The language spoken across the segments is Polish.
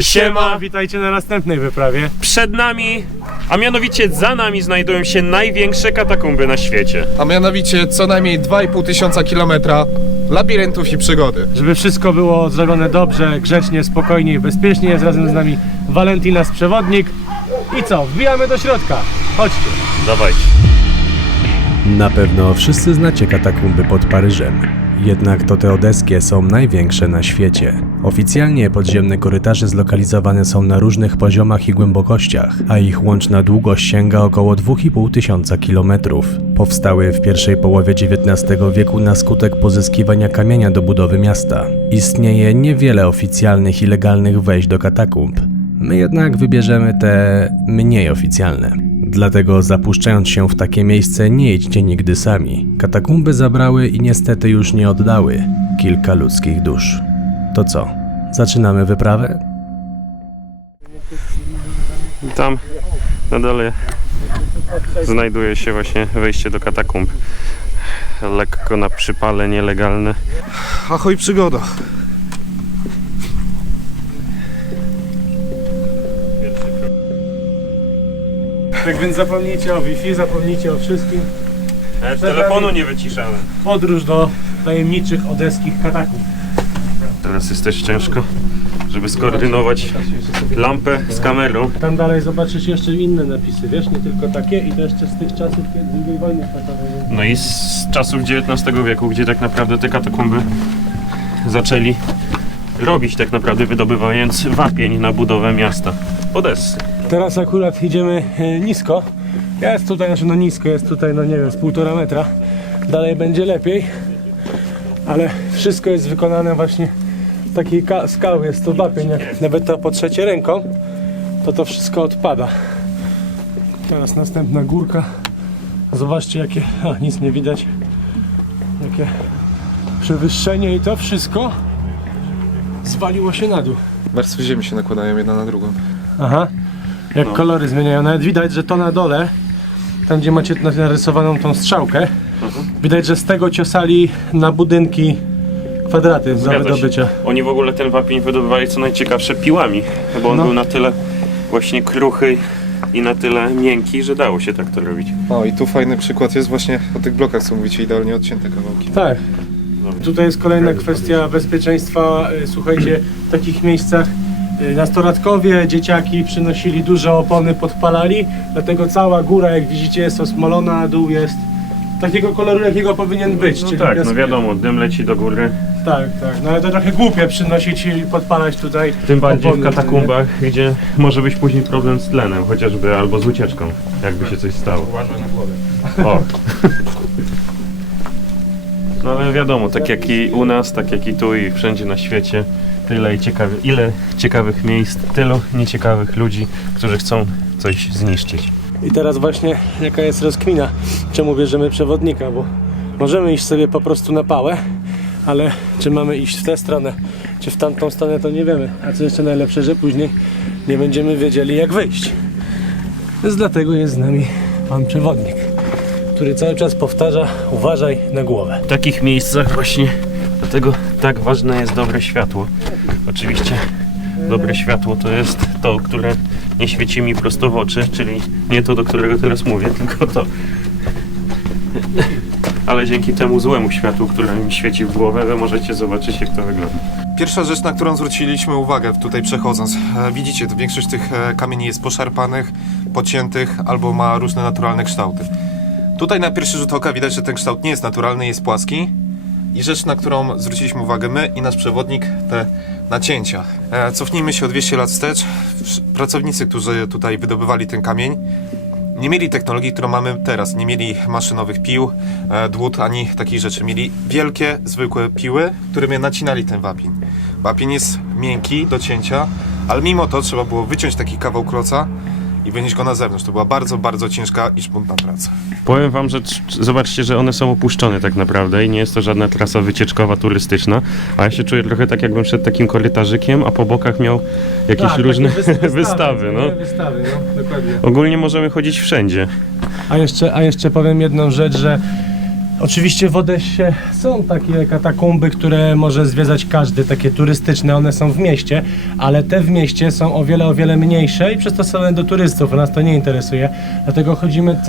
Siema, witajcie na następnej wyprawie. Przed nami, a mianowicie za nami znajdują się największe katakumby na świecie. A mianowicie co najmniej 2,5 tysiąca kilometra labiryntów i przygody. Żeby wszystko było zrobione dobrze, grzecznie, spokojnie i bezpiecznie, jest razem z nami Valentin, nasz przewodnik. I co? Wbijamy do środka. Chodźcie. Dawajcie. Na pewno wszyscy znacie katakumby pod Paryżem. Jednak to te odeskie są największe na świecie. Oficjalnie podziemne korytarze zlokalizowane są na różnych poziomach i głębokościach, a ich łączna długość sięga około 2,5 tysiąca kilometrów. Powstały w pierwszej połowie XIX wieku na skutek pozyskiwania kamienia do budowy miasta. Istnieje niewiele oficjalnych i legalnych wejść do katakumb. My jednak wybierzemy te mniej oficjalne. Dlatego zapuszczając się w takie miejsce nie idźcie nigdy sami. Katakumby zabrały i niestety już nie oddały kilka ludzkich dusz. To co? Zaczynamy wyprawę? Tam na dole znajduje się właśnie wejście do katakumb. Lekko na przypale, nielegalne. Ahoj przygoda. Tak więc zapomnijcie o Wi-Fi, zapomnijcie o wszystkim. Telefonu nie wyciszamy. Podróż do tajemniczych odeskich katakumb. Teraz jest też ciężko, żeby skoordynować lampę z kamerą. Tam dalej zobaczysz jeszcze inne napisy, wiesz, nie tylko takie i to jeszcze z tych czasów II wojny światowej. No i z czasów XIX wieku, gdzie tak naprawdę te katakumby zaczęli robić tak naprawdę, wydobywając wapień na budowę miasta Odessy. Teraz akurat idziemy nisko. Jest tutaj, znaczy no nisko, jest tutaj, no nie wiem, z 1,5 metra. Dalej będzie lepiej, ale wszystko jest wykonane właśnie z takiej skały. Jest to wapień, jak nawet to potrzecie ręką, to wszystko odpada. Teraz następna górka. Zobaczcie jakie, nic nie widać. Jakie przewyższenie i to wszystko zwaliło się na dół. Warstwy ziemi się nakładają jedna na drugą. Aha, jak kolory zmieniają. Nawet widać, że to na dole, tam gdzie macie narysowaną tą strzałkę, widać, że z tego ciosali na budynki kwadraty do wydobycia. Oni w ogóle ten wapień wydobywali co najciekawsze piłami, bo on był na tyle właśnie kruchy i na tyle miękki, że dało się tak to robić. O i tu fajny przykład jest właśnie o tych blokach, co mówicie, idealnie odcięte kawałki. Tak. Tutaj jest kolejna kwestia bezpieczeństwa. Słuchajcie, w takich miejscach nastolatkowie, dzieciaki przynosili duże opony, podpalali, dlatego cała góra, jak widzicie, jest osmolona, a dół jest takiego koloru, jakiego powinien być. No czyli tak, piasek. no wiadomo, dym leci do góry. Tak, no ale to trochę głupie przynosić i podpalać tutaj. Tym bardziej w opony, katakumbach, gdzie może być później problem z tlenem, chociażby albo z ucieczką, jakby się coś stało. Uważaj na głowę. O. No ale wiadomo, tak jak i u nas, tak jak i tu i wszędzie na świecie, ile ciekawych miejsc, tylu nieciekawych ludzi, którzy chcą coś zniszczyć. I teraz właśnie jaka jest rozkmina, czemu bierzemy przewodnika, bo możemy iść sobie po prostu na pałę, ale czy mamy iść w tę stronę, czy w tamtą stronę, to nie wiemy. A co jeszcze najlepsze, że później nie będziemy wiedzieli, jak wyjść. Więc dlatego jest z nami pan przewodnik, który cały czas powtarza: uważaj na głowę. W takich miejscach właśnie dlatego tak ważne jest dobre światło. Oczywiście dobre światło to jest to, które nie świeci mi prosto w oczy, czyli nie to, do którego teraz mówię, tylko to. Ale dzięki temu złemu światłu, które mi świeci w głowę, wy możecie zobaczyć, jak to wygląda. Pierwsza rzecz, na którą zwróciliśmy uwagę tutaj przechodząc. Widzicie, to większość tych kamieni jest poszarpanych, pociętych albo ma różne naturalne kształty. Tutaj na pierwszy rzut oka widać, że ten kształt nie jest naturalny, jest płaski. I rzecz, na którą zwróciliśmy uwagę my i nasz przewodnik, te nacięcia. Cofnijmy się o 200 lat wstecz. Pracownicy, którzy tutaj wydobywali ten kamień, nie mieli technologii, którą mamy teraz. Nie mieli maszynowych pił, dłut, ani takich rzeczy. Mieli wielkie, zwykłe piły, którymi nacinali ten wapień. Wapień jest miękki do cięcia, ale mimo to trzeba było wyciąć taki kawał kloca i wynieść go na zewnątrz. To była bardzo, bardzo ciężka i żmudna praca. Powiem wam, że zobaczcie, że one są opuszczone tak naprawdę i nie jest to żadna trasa wycieczkowa, turystyczna, a ja się czuję trochę tak, jakbym szedł takim korytarzykiem, a po bokach miał jakieś różne wystawy, no. Wystawy, no, dokładnie. Ogólnie możemy chodzić wszędzie. A jeszcze powiem jedną rzecz, że Oczywiście w Odessie są takie katakumby, które może zwiedzać każdy, takie turystyczne, one są w mieście, ale te w mieście są o wiele mniejsze i przystosowane do turystów, nas to nie interesuje, dlatego chodzimy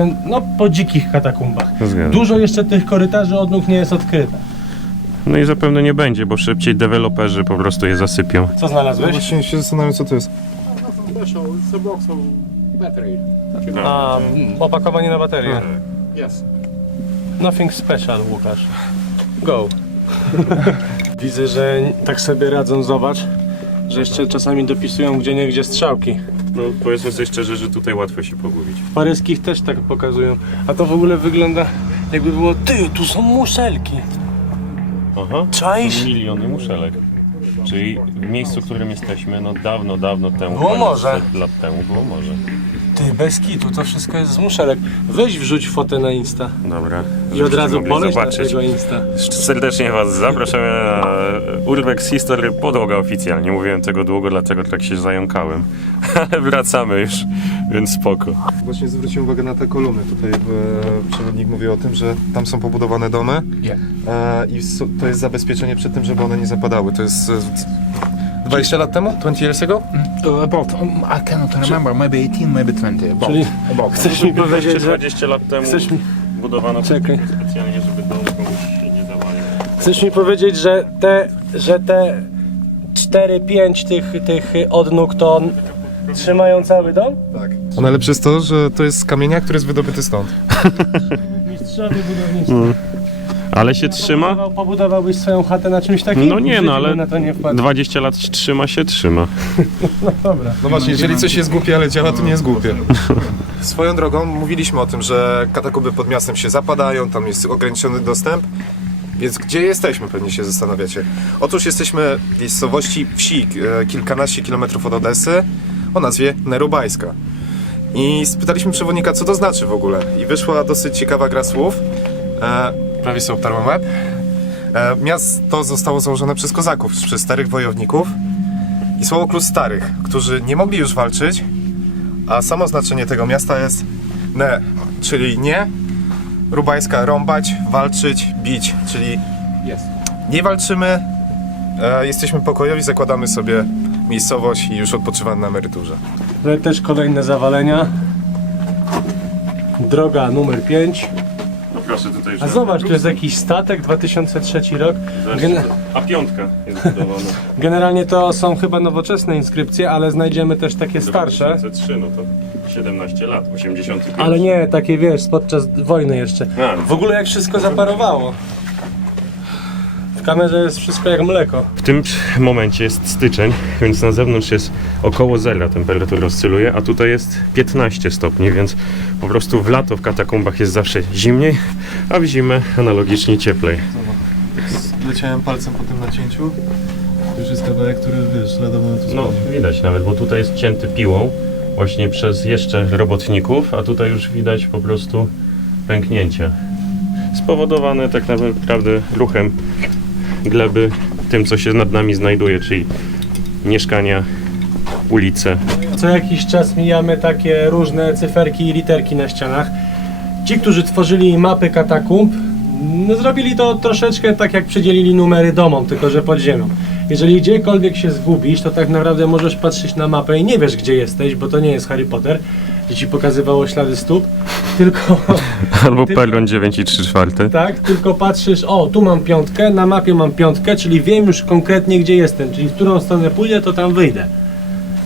po dzikich katakumbach. Zgadzam. Dużo jeszcze tych korytarzy odnóg nie jest odkryte. No i zapewne nie będzie, bo szybciej deweloperzy po prostu je zasypią. Co znalazłeś? Właśnie się zastanawiam, co to jest. Special, it's a box of battery. A, opakowanie na baterię. Yes. Nothing special, Łukasz. Go. Widzę, że tak sobie radzą, zobacz, że jeszcze czasami dopisują gdzieniegdzie strzałki. No powiedzmy sobie szczerze, że tutaj łatwo się pogubić. W paryskich też tak pokazują. A to w ogóle wygląda jakby było, tu są muszelki. Aha, Czaisz? są miliony muszelek. Czyli w miejscu, w którym jesteśmy, no dawno temu, Było morze. 100 lat temu było morze. Ty, bez kitu, to wszystko jest z muszelek. Weź wrzuć fotę na Insta Dobra. i od żebyście razu mogli poleć na zobaczyć. tego Insta. Serdecznie Was zapraszamy na Urbex History Podłoga oficjalnie. Mówiłem tego długo, dlatego tak się zająkałem. Ale wracamy już, więc spoko. Właśnie zwróciłem uwagę na te kolumny. Tutaj przewodnik mówił o tym, że tam są pobudowane domy i to jest zabezpieczenie przed tym, żeby one nie zapadały. To jest 20 lat temu? 20 years ago? About, I cannot remember, maybe 18, maybe 20. About. Czyli chcesz mi powiedzieć, że... 20 lat temu Chcesz mi... budowano Czekaj. specjalnie, żeby dom komuś się nie zawalił. Chcesz mi powiedzieć, że te 4-5 tych odnóg to trzymają cały dom? Tak. A najlepsze jest to, że to jest z kamienia, który jest wydobyty stąd. Mistrzowie budownictwa. Ale się trzyma? Pobudowałbyś swoją chatę na czymś takim? No nie, W no życiu ale bym na to nie wpadł. 20 lat trzyma. No dobra. No właśnie, jeżeli coś jest głupie, ale działa, to nie jest głupie. Swoją drogą mówiliśmy o tym, że katakumby pod miastem się zapadają, tam jest ograniczony dostęp. Więc gdzie jesteśmy, pewnie się zastanawiacie. Otóż jesteśmy w miejscowości wsi, kilkanaście kilometrów od Odessy, o nazwie Nerubajska. I spytaliśmy przewodnika, co to znaczy w ogóle. I wyszła dosyć ciekawa gra słów. Prawie sobie obtarłem łeb. Miasto zostało założone przez kozaków, przez starych wojowników. I słowo klucz starych, którzy nie mogli już walczyć, a samo znaczenie tego miasta jest ne, czyli nie, rubajska rąbać, walczyć, bić, czyli Yes. nie walczymy, jesteśmy pokojowi, zakładamy sobie miejscowość i już odpoczywamy na emeryturze. Tutaj też kolejne zawalenia. Droga numer 5. No proszę tutaj. A zobacz, tu jest jakiś statek, 2003 rok. A piątka jest budowana. Generalnie to są chyba nowoczesne inskrypcje, ale znajdziemy też takie starsze. 2003, no to 17 lat, 85. Ale nie, takie wiesz, podczas wojny jeszcze. A, W ogóle jak wszystko zaparowało. W kamerze jest wszystko jak mleko. w tym momencie jest styczeń, więc na zewnątrz jest około zera temperatura oscyluje, a tutaj jest 15 stopni, więc po prostu w lato w katakumbach jest zawsze zimniej, a w zimę analogicznie cieplej. Leciałem palcem po tym nacięciu. To już jest kawałek, który wiesz, lada moment tu No widać nawet, bo tutaj jest cięty piłą właśnie przez jeszcze robotników, a tutaj już widać po prostu pęknięcia. Spowodowane tak naprawdę ruchem gleby, tym co się nad nami znajduje, czyli mieszkania, ulice. Co jakiś czas mijamy takie różne cyferki i literki na ścianach. Ci, którzy tworzyli mapy katakumb, no, zrobili to troszeczkę tak jak przydzielili numery domom, tylko że pod ziemią. Jeżeli gdziekolwiek się zgubisz, to tak naprawdę możesz patrzeć na mapę i nie wiesz gdzie jesteś, bo to nie jest Harry Potter, gdzie ci pokazywało ślady stóp, tylko... Albo Tylko- Perron 9,3. Tak, tylko patrzysz, o tu mam piątkę, na mapie mam piątkę, czyli wiem już konkretnie gdzie jestem, czyli w którą stronę pójdę, to tam wyjdę.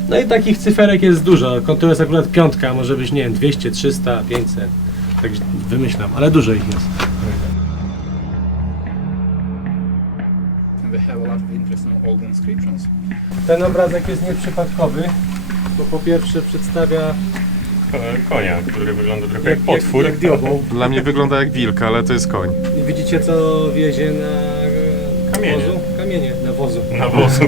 No i takich cyferek jest dużo, to jest akurat piątka, może być, nie wiem, 200, 300, 500, tak wymyślam, ale dużo ich jest. And they have a lot of interesting old inscriptions. Ten obrazek jest nieprzypadkowy, bo po pierwsze przedstawia Konia, który wygląda trochę jak potwór. jak diobeł. Dla mnie wygląda jak wilk, ale to jest koń. I widzicie co wiezie na Kamienie. wozu? Kamienie, na wozu. Nawózu.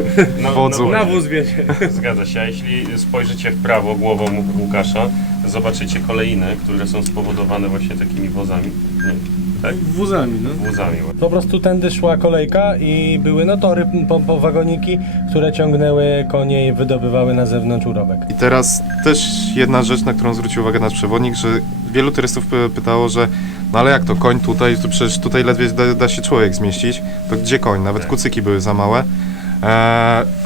Wodzu. Nawóz wiezie. Zgadza się, a jeśli spojrzycie w prawo głową Łukasza, zobaczycie kolejne, które są spowodowane właśnie takimi wozami. Nie, tak? Wózami, no. Wózami. Po prostu tędy szła kolejka i były no tory po wagoniki, które ciągnęły konie i wydobywały na zewnątrz urobek. I teraz też jedna rzecz, na którą zwrócił uwagę nasz przewodnik, że wielu turystów pytało, że no ale jak to, koń tutaj, to przecież tutaj ledwie da się człowiek zmieścić, to gdzie koń? Nawet kucyki były za małe.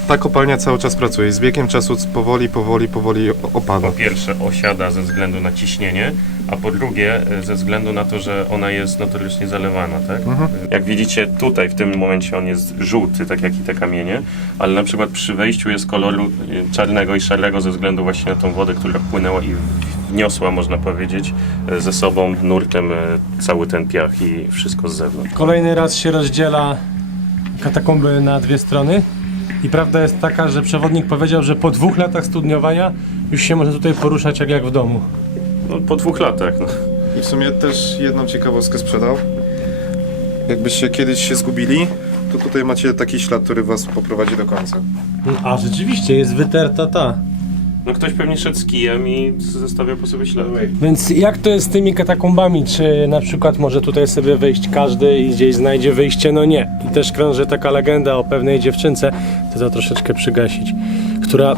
Ta kopalnia cały czas pracuje i z biegiem czasu powoli opada. Po pierwsze osiada ze względu na ciśnienie, a po drugie ze względu na to, że ona jest notorycznie zalewana, tak? Jak widzicie tutaj w tym momencie on jest żółty, tak jak i te kamienie, ale na przykład przy wejściu jest koloru czarnego i szarego ze względu właśnie na tą wodę, która wpłynęła i wniosła, można powiedzieć, ze sobą nurtem cały ten piach i wszystko z zewnątrz. Kolejny raz się rozdziela katakumby na dwie strony i prawda jest taka, że przewodnik powiedział, że po 2 latach studniowania już się można tutaj poruszać jak w domu. No, po 2 latach. No. I w sumie też jedną ciekawostkę sprzedał. Jakbyście kiedyś się zgubili, to tutaj macie taki ślad, który was poprowadzi do końca. A rzeczywiście, jest wyterta ta. No ktoś pewnie szedł z kijem i zostawiał po sobie ślad. Więc jak to jest z tymi katakumbami? Czy na przykład może tutaj sobie wejść każdy i gdzieś znajdzie wyjście? No nie. I też krąży taka legenda o pewnej dziewczynce, to troszeczkę przygasić, która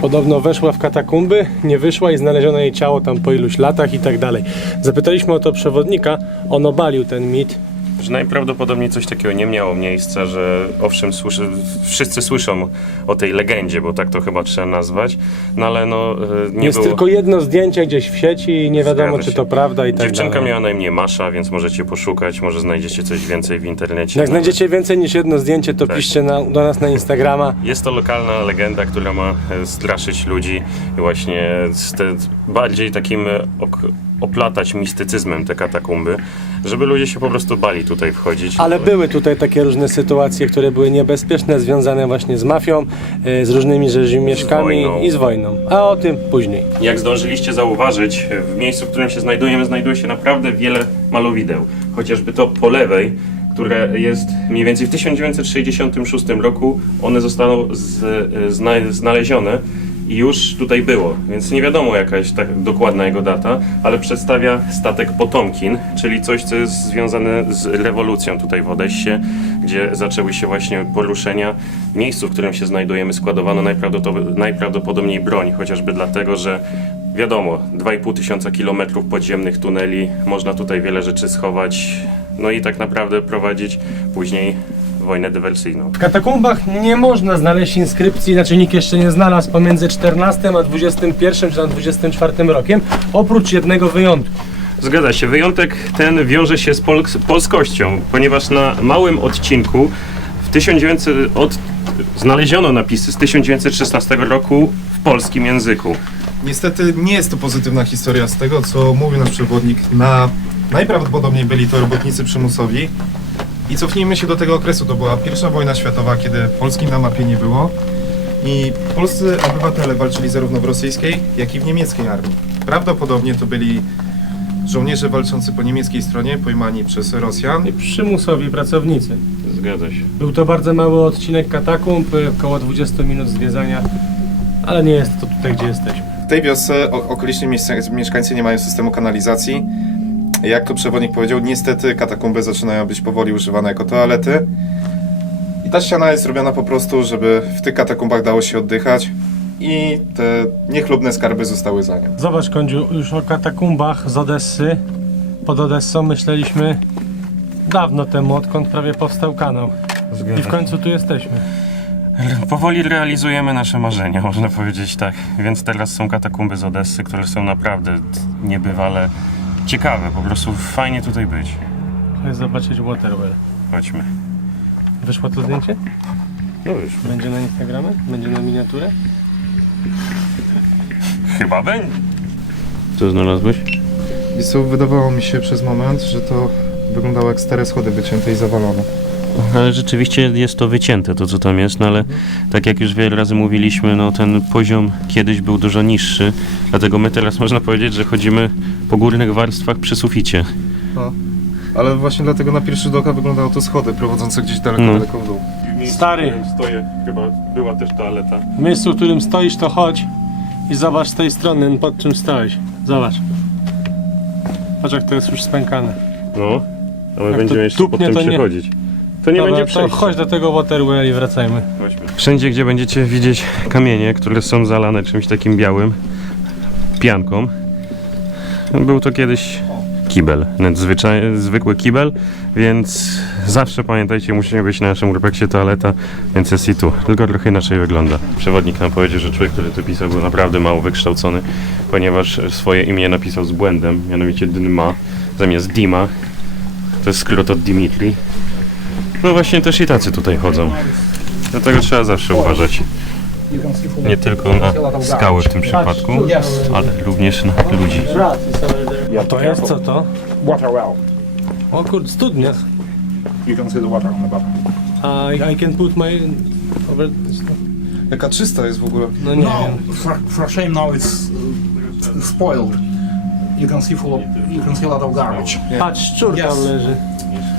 podobno weszła w katakumby, nie wyszła i znaleziono jej ciało tam po iluś latach i tak dalej. Zapytaliśmy o to przewodnika, on obalił ten mit. Że najprawdopodobniej coś takiego nie miało miejsca, że owszem, wszyscy słyszą o tej legendzie, bo tak to chyba trzeba nazwać, no ale no nie Jest było... tylko jedno zdjęcie gdzieś w sieci i nie wiadomo, Zgadza czy się. to prawda i tak Dziewczynka dalej. miała na imię Masza, więc możecie poszukać, może znajdziecie coś więcej w internecie. Jak znajdziecie więcej niż jedno zdjęcie, to Tak. piszcie do nas na Instagrama. Jest to lokalna legenda, która ma straszyć ludzi i właśnie bardziej takim oplatać mistycyzmem te katakumby, żeby ludzie się po prostu bali tutaj wchodzić. Ale były tutaj takie różne sytuacje, które były niebezpieczne, związane właśnie z mafią, z różnymi rzezimieszkami wojną. i z wojną. A o tym później. Jak zdążyliście zauważyć, w miejscu, w którym się znajdujemy, znajduje się naprawdę wiele malowideł. Chociażby to po lewej, które jest mniej więcej w 1966 roku, one zostaną znalezione i już tutaj było, więc nie wiadomo jaka jest tak dokładna jego data, ale przedstawia statek Potomkin, czyli coś, co jest związane z rewolucją tutaj w Odessie, gdzie zaczęły się właśnie poruszenia. W miejscu, w którym się znajdujemy, składowano najprawdopodobniej broń, chociażby dlatego, że wiadomo, 2500 kilometrów podziemnych tuneli, można tutaj wiele rzeczy schować, no i tak naprawdę prowadzić później wojnę dywersyjną. W katakumbach nie można znaleźć inskrypcji, znaczy nikt jeszcze nie znalazł pomiędzy 14 a 21 czy tam 24 rokiem, oprócz jednego wyjątku. Zgadza się, wyjątek ten wiąże się z polskością, ponieważ na małym odcinku znaleziono napisy z 1916 roku w polskim języku. Niestety nie jest to pozytywna historia z tego, co mówił nasz przewodnik. Najprawdopodobniej byli to robotnicy przymusowi. I cofnijmy się do tego okresu, to była I wojna światowa, kiedy Polski na mapie nie było i polscy obywatele walczyli zarówno w rosyjskiej, jak i w niemieckiej armii. Prawdopodobnie to byli żołnierze walczący po niemieckiej stronie, pojmani przez Rosjan. I przymusowi pracownicy. Zgadza się. Był to bardzo mały odcinek katakumb, około 20 minut zwiedzania, ale nie jest to tutaj, gdzie jesteśmy. W tej wiosce okoliczni mieszkańcy nie mają systemu kanalizacji. Jak to przewodnik powiedział, niestety katakumby zaczynają być powoli używane jako toalety. I ta ściana jest zrobiona po prostu, żeby w tych katakumbach dało się oddychać i te niechlubne skarby zostały za nią. Zobacz, Kądziu, już o katakumbach z Odessy, pod Odessą myśleliśmy dawno temu, odkąd prawie powstał kanał. I w końcu tu jesteśmy. Powoli realizujemy nasze marzenia, można powiedzieć tak. Więc teraz są katakumby z Odessy, które są naprawdę niebywale ciekawe, po prostu fajnie tutaj być. Chcę zobaczyć Waterwell. Chodźmy. Wyszło to zdjęcie? No już. Będzie na Instagramie? Będzie na miniaturę? Chyba będzie. Co znalazłeś? I co, wydawało mi się przez moment, że to wyglądało jak stare schody wycięte i zawalone. Ale rzeczywiście jest to wycięte, to co tam jest, no ale tak jak już wiele razy mówiliśmy, no ten poziom kiedyś był dużo niższy, dlatego my teraz można powiedzieć, że chodzimy po górnych warstwach przy suficie. No. Ale właśnie dlatego na pierwszy rzut oka wyglądało to schody prowadzące gdzieś daleko, No. daleko w dół. Stary. Stoję, chyba była też toaleta. W miejscu, w którym stoisz, to chodź i zobacz z tej strony, pod czym stałeś. Zobacz. Patrz, jak to jest już spękane. No, A my Jak będziemy to jeszcze pod tupnie, tym to nie. przechodzić. To nie Dobra, będzie to przejścia. chodź do tego waterway i wracajmy. Wszędzie, gdzie będziecie widzieć kamienie, które są zalane czymś takim białym, pianką, był to kiedyś kibel, zwykły kibel, więc zawsze pamiętajcie, musi być na naszym urbexie toaleta, więc jest i tu, tylko trochę inaczej wygląda. Przewodnik nam powiedział, że człowiek, który to pisał, był naprawdę mało wykształcony, ponieważ swoje imię napisał z błędem, mianowicie Dnma zamiast Dima, to jest skrót od Dimitri. No właśnie też i tacy tutaj chodzą, dlatego trzeba zawsze uważać. You can see full Nie tylko na skały w tym przypadku, ale również na ludzi. A to jest co to? water well. O kurde, studnia. You can see the water on the bottom. I can put my... over this. Jaka czysta jest w ogóle. No nie wiem. For shame now it's spoiled. You can see you can see a lot of garbage. Patrz, szczur tam Yes. leży.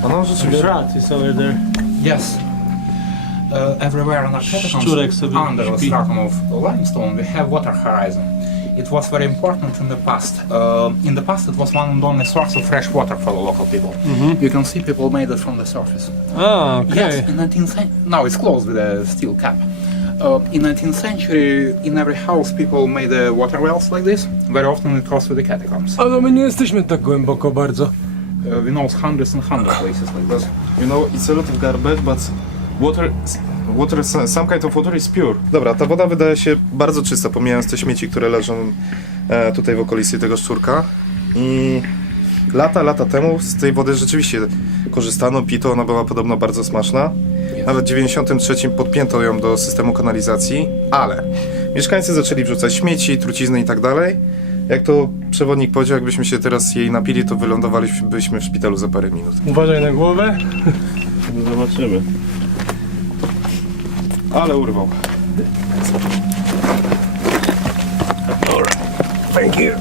A no The rzeczywiście. rat is over there. Yes. Everywhere in our Szczurek catacombs sobie under the śpi. stratum of limestone we have water horizon. It was very important in the past. In the past it was one and only source of fresh water for the local people. You can see people made it from the surface. A, okej. Yes, in 19th century. Now it's closed with a steel cap. In 19th century, in every house, people made water wells like this. Very often it goes with the catacombs. Ale my nie jesteśmy tak głęboko bardzo. We know hundreds and hundreds of places like this. You know, it's a lot of garbage, but some kind of water is pure. Dobra, ta woda wydaje się bardzo czysta, pomijając te śmieci, które leżą tutaj w okolicy tego szczurka. I lata temu z tej wody rzeczywiście korzystano, pito, ona była podobno bardzo smaczna. Nawet w 93 podpięto ją do systemu kanalizacji, ale mieszkańcy zaczęli wrzucać śmieci, trucizny i tak dalej. Jak to przewodnik powiedział, jakbyśmy się teraz jej napili, to wylądowalibyśmy w szpitalu za parę minut. Uważaj na głowę. No zobaczymy. Ale urwał. Thank you.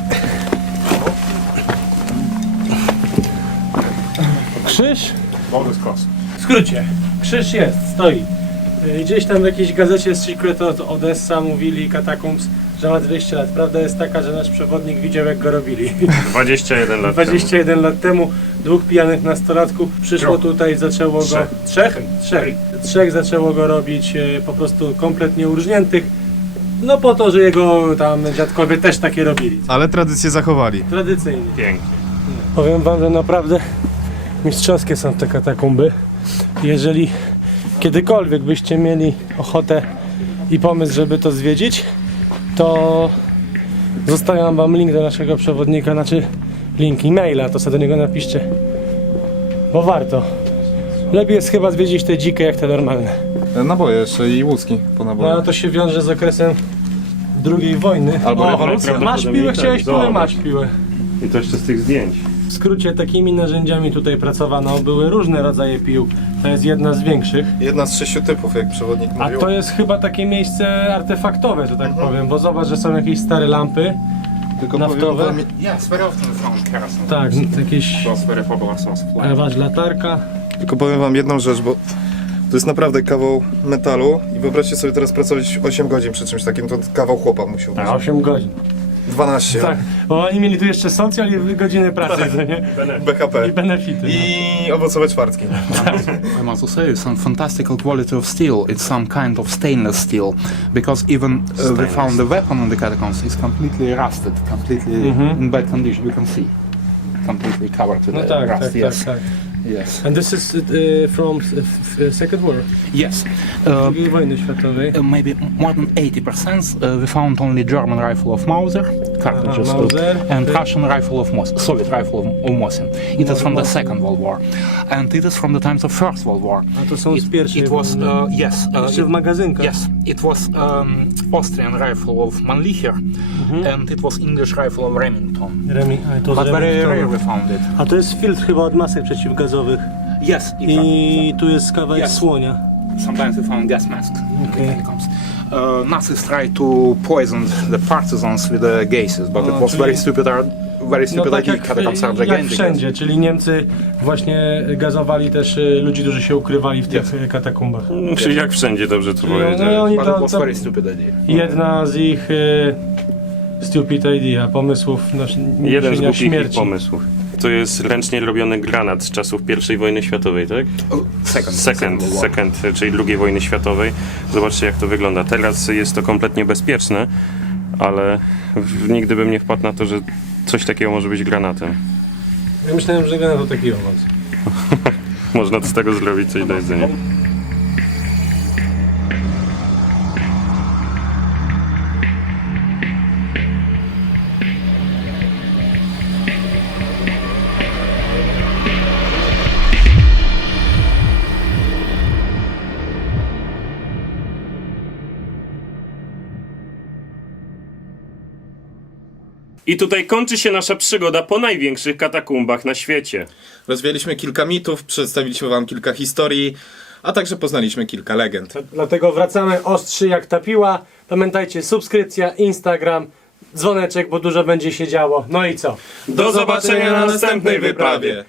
Krzyż? All is cross. W skrócie, krzyż jest, stoi. Gdzieś tam w jakiejś gazecie Secret od Odessa mówili Catacombs, że ma 200 lat. Prawda jest taka, że nasz przewodnik widział, jak go robili. 21 lat 21 lat temu dwóch pijanych nastolatków przyszło tutaj, zaczęło go... Trzech zaczęło go robić po prostu kompletnie urżniętych. No po to, że jego tam dziadkowie też takie robili. Ale tradycję zachowali. Tradycyjnie. Pięknie. Powiem wam, że naprawdę mistrzowskie są te katakumby. Jeżeli kiedykolwiek byście mieli ochotę i pomysł, żeby to zwiedzić, to zostawiam wam link do naszego przewodnika, znaczy link e-maila, to sobie do niego napiszcie, bo warto. Lepiej jest chyba zwiedzić te dzikie jak te normalne. Naboje jeszcze i łuski po No naboju. a to się wiąże z okresem II wojny. Albo rewolucja. Masz piłę, chciałeś piłę, Zobacz. masz piłę. I to jeszcze z tych zdjęć. W skrócie takimi narzędziami tutaj pracowano, były różne rodzaje pił. To jest jedna z większych. Jedna z 6 typów, jak przewodnik A mówił. to jest chyba takie miejsce artefaktowe, że tak powiem, bo zobacz, że są jakieś stare lampy Tylko naftowe. powiem wam, Yes, very often we found kerosene. Tak, jakieś... It was very popular source of light. Masz latarka. tylko powiem wam jedną rzecz, bo to jest naprawdę kawał metalu i wyobraźcie sobie teraz pracować 8 godzin przy czymś takim, to kawał chłopa musiał być. 8 godzin. 12. Tak, bo oni mieli tu jeszcze socjal i godziny pracy, co nie? BHP. I benefity. I owocowe czwartki. I must also say some fantastical quality of steel. It's some kind of stainless steel, because even we found the weapon in the catacombs is completely rusted, completely in bad condition. You can see, completely covered with No the tak, rust. tak, Yes, tak, tak. yes, And this is from Second War, yes. II wojny światowej. Maybe more than 80% we found only German rifle of Mauser, cartridges, Mauser. and Russian rifle of Soviet rifle of Mosin. It is from the Second World War, and it is from the times of First World War. A to są z pierwszej It was wojny. yes. Jeszcze w magazynkach. Yes, it was Austrian rifle of Mannlicher, and it was English rifle of Remington. To z But very Remingtonu. rare we found it. A to jest filtr chyba od masek przeciwgazowych. Yes, exactly. I tu jest kawałek Yes. słonia. Sometimes we found gas masks in the Okay. catacombs. Nazis tried to poison the partisans with the gases, but it was czyli- very stupid tak idea. jak, Catacombs are jak gigantic. wszędzie, czyli Niemcy właśnie gazowali też ludzi, którzy się ukrywali w tych katakumbach. Czyli jak wszędzie dobrze to No i powiedziałeś. oni But it to, was to very stupid idea. jedna z ich stupid idea, pomysłów Jeden z niesienia głupich ich śmierci. pomysłów. to jest ręcznie robiony granat z czasów I wojny światowej, tak? Second, czyli II wojny światowej. Zobaczcie, jak to wygląda. Teraz jest to kompletnie bezpieczne, ale nigdy bym nie wpadł na to, że coś takiego może być granatem. Ja myślałem, że granat to taki owoc. Można z tego zrobić coś do jedzenia. I tutaj kończy się nasza przygoda po największych katakumbach na świecie. Rozwialiśmy kilka mitów, przedstawiliśmy wam kilka historii, a także poznaliśmy kilka legend. Dlatego wracamy ostrzy jak ta piła. Pamiętajcie, subskrypcja, Instagram, dzwoneczek, bo dużo będzie się działo. No i co? Do zobaczenia na następnej wyprawie!